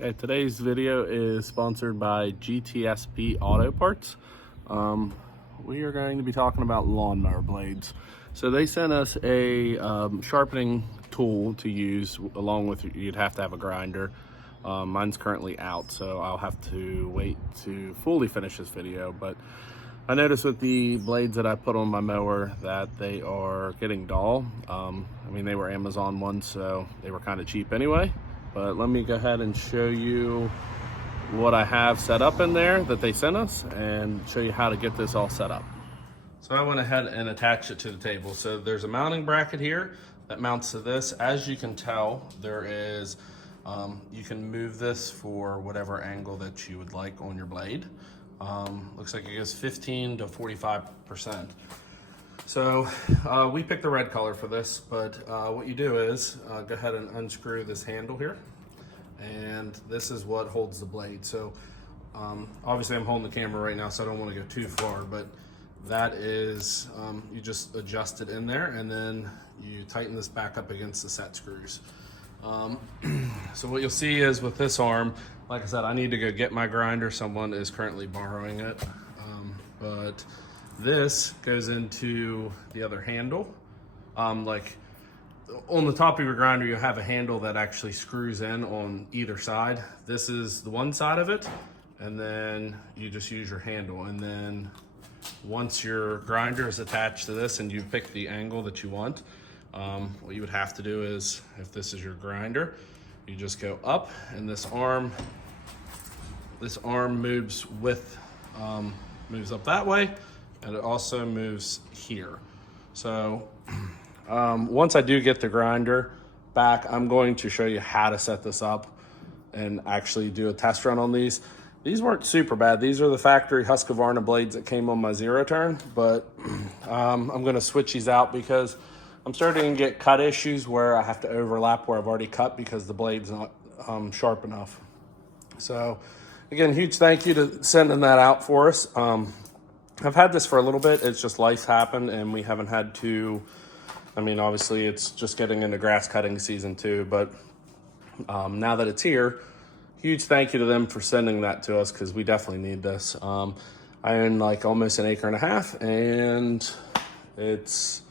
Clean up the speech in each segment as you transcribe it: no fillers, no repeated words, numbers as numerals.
Okay, today's video is sponsored by GTSP Auto Parts. We are going to be talking about lawnmower blades. So they sent us a sharpening tool to use along with, you'd have to have a grinder. Mine's currently out, so I'll have to wait to fully finish this video. But I noticed with the blades that I put on my mower that they are getting dull. I mean, they were Amazon ones, so they were kind of cheap anyway. But let me go ahead and show you what I have set up in there that they sent us and show you how to get this all set up. So I went ahead and attached it to the table. So there's a mounting bracket here that mounts to this. As you can tell, there is, you can move this for whatever angle that you would like on your blade. Looks like it goes 15 to 45%. So we picked the red color for this, but what you do is go ahead and unscrew this handle here, and this is what holds the blade. So obviously I'm holding the camera right now, so I don't want to go too far, but that is, you just adjust it in there, and then you tighten this back up against the set screws. So what you'll see is with this arm, like I said, I need to go get my grinder. Someone is currently borrowing it, but this goes into the other handle. Like on the top of your grinder, you have a handle that actually screws in on either side. This is the one side of it, and then you just use your handle. And then once your grinder is attached to this and you pick the angle that you want, what you would have to do is, if this is your grinder, you just go up, and this arm moves with, moves up that way, and it also moves here. So once I do get the grinder back, I'm going to show you how to set this up and actually do a test run on these. These weren't super bad. These are the factory Husqvarna blades that came on my zero turn, but I'm gonna switch these out because I'm starting to get cut issues where I have to overlap where I've already cut because the blade's not sharp enough. So again, huge thank you to sending that out for us. I've had this for a little bit. It's just life happened and we haven't had to, I mean, obviously it's just getting into grass cutting season too, but now that it's here, huge thank you to them for sending that to us because we definitely need this. I own like almost an acre and a half, and it's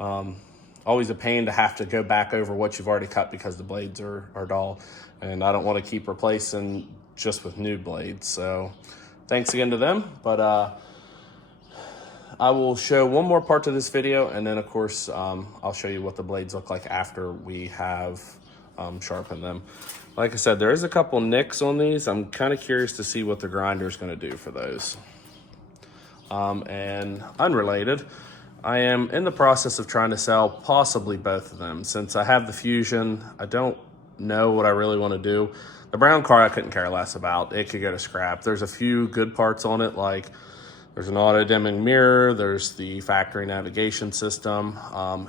always a pain to have to go back over what you've already cut because the blades are dull, and I don't want to keep replacing just with new blades. So thanks again to them. But I will show one more part to this video, and then of course I'll show you what the blades look like after we have sharpened them. Like I said, there is a couple nicks on these. I'm kind of curious to see what the grinder is going to do for those. And unrelated, I am in the process of trying to sell possibly both of them. Since I have the Fusion, I don't know what I really want to do. The brown car I couldn't care less about. It could go to scrap. There's a few good parts on it, like there's an auto dimming mirror, there's the factory navigation system.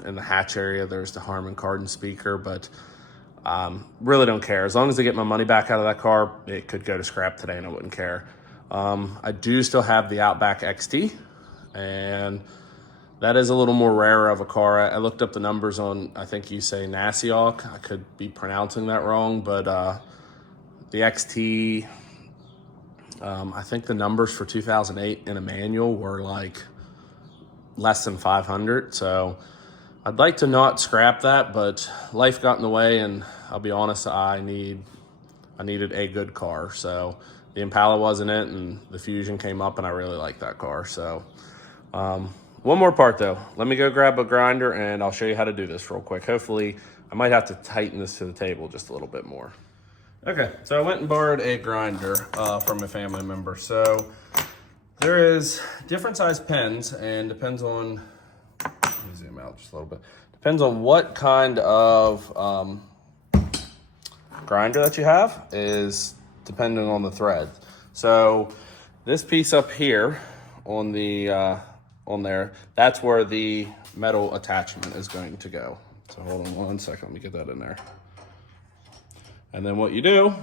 In the hatch area, there's the Harman Kardon speaker, but really don't care. As long as I get my money back out of that car, it could go to scrap today and I wouldn't care. I do still have the Outback XT, and that is a little more rare of a car. I looked up the numbers on, I think you say Nasiok. I could be pronouncing that wrong, but the XT, I think the numbers for 2008 in a manual were like less than 500. So I'd like to not scrap that, but life got in the way, and I'll be honest, I needed a good car. So the Impala wasn't it, and the Fusion came up, and I really like that car. So one more part though. Let me go grab a grinder, and I'll show you how to do this real quick. Hopefully, I might have to tighten this to the table just a little bit more. Okay, so I went and borrowed a grinder from a family member. So there is different size pins, and depends on, let me zoom out just a little bit. Depends on what kind of grinder that you have is depending on the thread. So this piece up here on the on there, that's where the metal attachment is going to go. So hold on one second, let me get that in there. And then what you do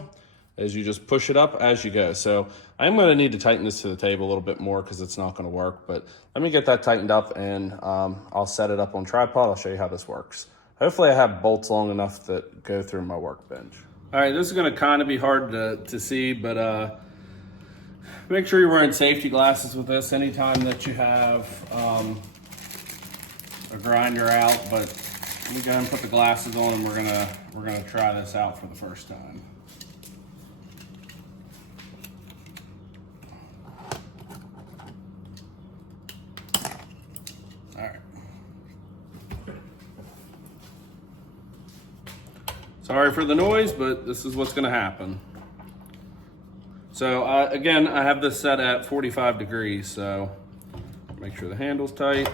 is you just push it up as you go. So I'm gonna need to tighten this to the table a little bit more because it's not gonna work, but let me get that tightened up, and I'll set it up on tripod. I'll show you how this works. Hopefully I have bolts long enough that go through my workbench. All right, this is gonna kind of be hard to see, but make sure you're wearing safety glasses with this anytime that you have a grinder out. But let me go ahead and put the glasses on, and we're gonna try this out for the first time. All right. Sorry for the noise, but this is what's gonna happen. So again, I have this set at 45 degrees, so make sure the handle's tight.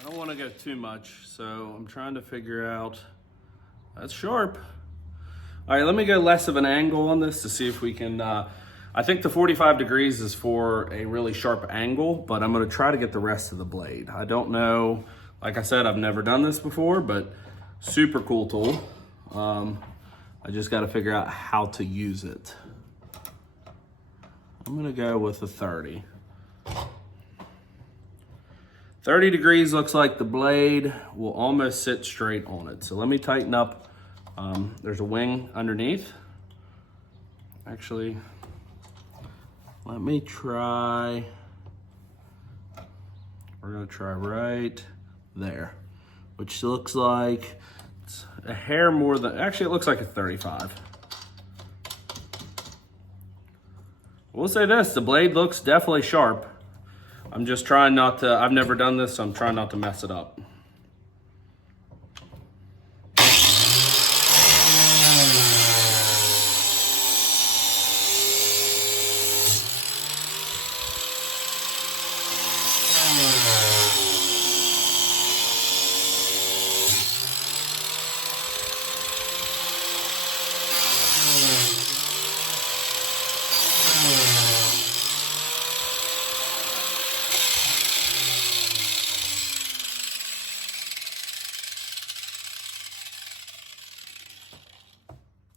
I don't want to go too much, so I'm trying to figure out, that's sharp. All right, let me go less of an angle on this to see if we can, I think the 45 degrees is for a really sharp angle, but I'm gonna try to get the rest of the blade. I don't know, like I said, I've never done this before, but super cool tool. I just gotta figure out how to use it. I'm gonna go with a 30. 30 degrees looks like the blade will almost sit straight on it. So let me tighten up. There's a wing underneath. Actually, let me try. We're gonna try right there, which looks like it's a hair more than, actually it looks like a 35. We'll say this, the blade looks definitely sharp. I'm just trying not to, I've never done this, so I'm trying not to mess it up.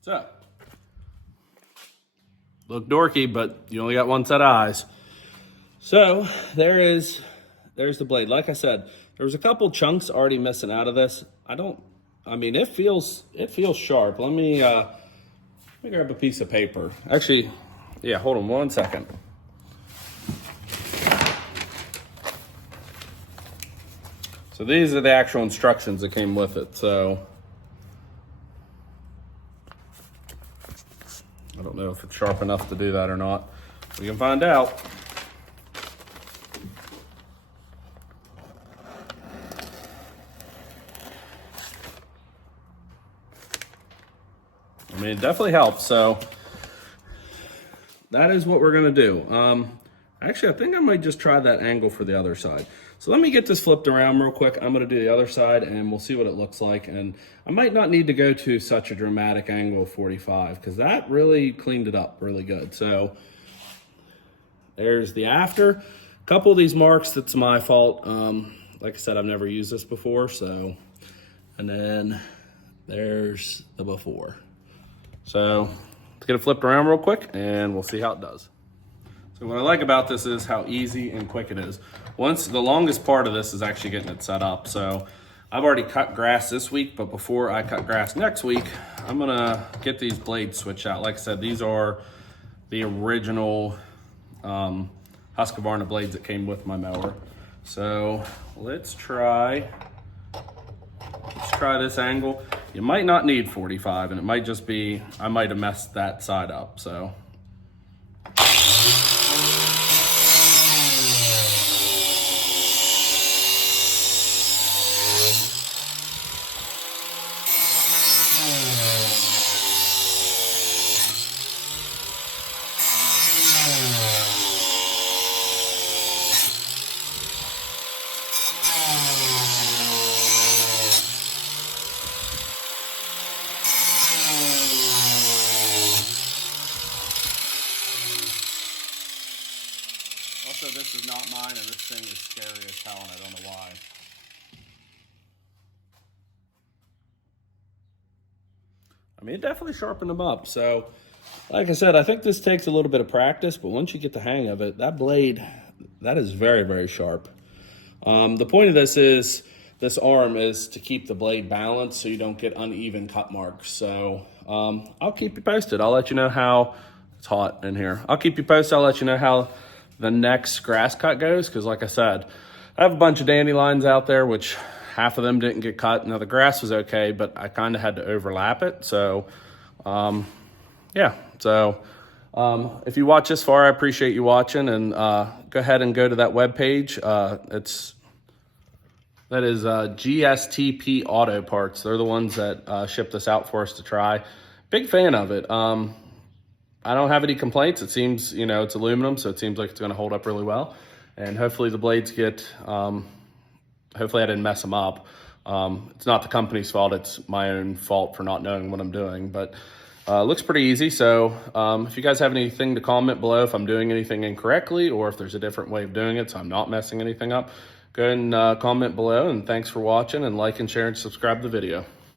So, look dorky, but you only got one set of eyes. So there's the blade. Like I said, there was a couple chunks already missing out of this. I mean, it feels sharp. Let me grab a piece of paper. Actually, yeah, hold on one second. So these are the actual instructions that came with it. So I don't know if it's sharp enough to do that or not. We can find out. I mean, it definitely helps. So that is what we're gonna do. Actually, I think I might just try that angle for the other side. So let me get this flipped around real quick. I'm gonna do the other side and we'll see what it looks like. And I might not need to go to such a dramatic angle of 45 because that really cleaned it up really good. So there's the after. A couple of these marks, that's my fault. Like I said, I've never used this before, so. And then there's the before. So let's get it flipped around real quick and we'll see how it does. So what I like about this is how easy and quick it is. The longest part of this is actually getting it set up. So I've already cut grass this week, but before I cut grass next week, I'm gonna get these blades switched out. Like I said, these are the original Husqvarna blades that came with my mower. So let's try this angle. You might not need 45 and it might just be, I might have messed that side up, so. This is not mine, and this thing is scary as hell, and I don't know why. I mean, it definitely sharpened them up. So, like I said, I think this takes a little bit of practice, but once you get the hang of it, that blade, that is very, very sharp. The point of this arm is to keep the blade balanced so you don't get uneven cut marks. So I'll keep you posted. I'll let you know how, it's hot in here. I'll keep you posted. I'll let you know how the next grass cut goes, because like I said, I have a bunch of dandelions out there, which half of them didn't get cut. Now the grass was okay, but I kind of had to overlap it. So yeah, so if you watch this far, I appreciate you watching, and go ahead and go to that webpage. That is GSTP Auto Parts. They're the ones that shipped this out for us to try. Big fan of it. I don't have any complaints. It seems, you know, it's aluminum, so it seems like it's going to hold up really well. And hopefully the blades get, hopefully I didn't mess them up. It's not the company's fault. It's my own fault for not knowing what I'm doing. But looks pretty easy. So if you guys have anything to comment below, if I'm doing anything incorrectly or if there's a different way of doing it so I'm not messing anything up, go ahead and comment below. And thanks for watching, and like and share and subscribe to the video.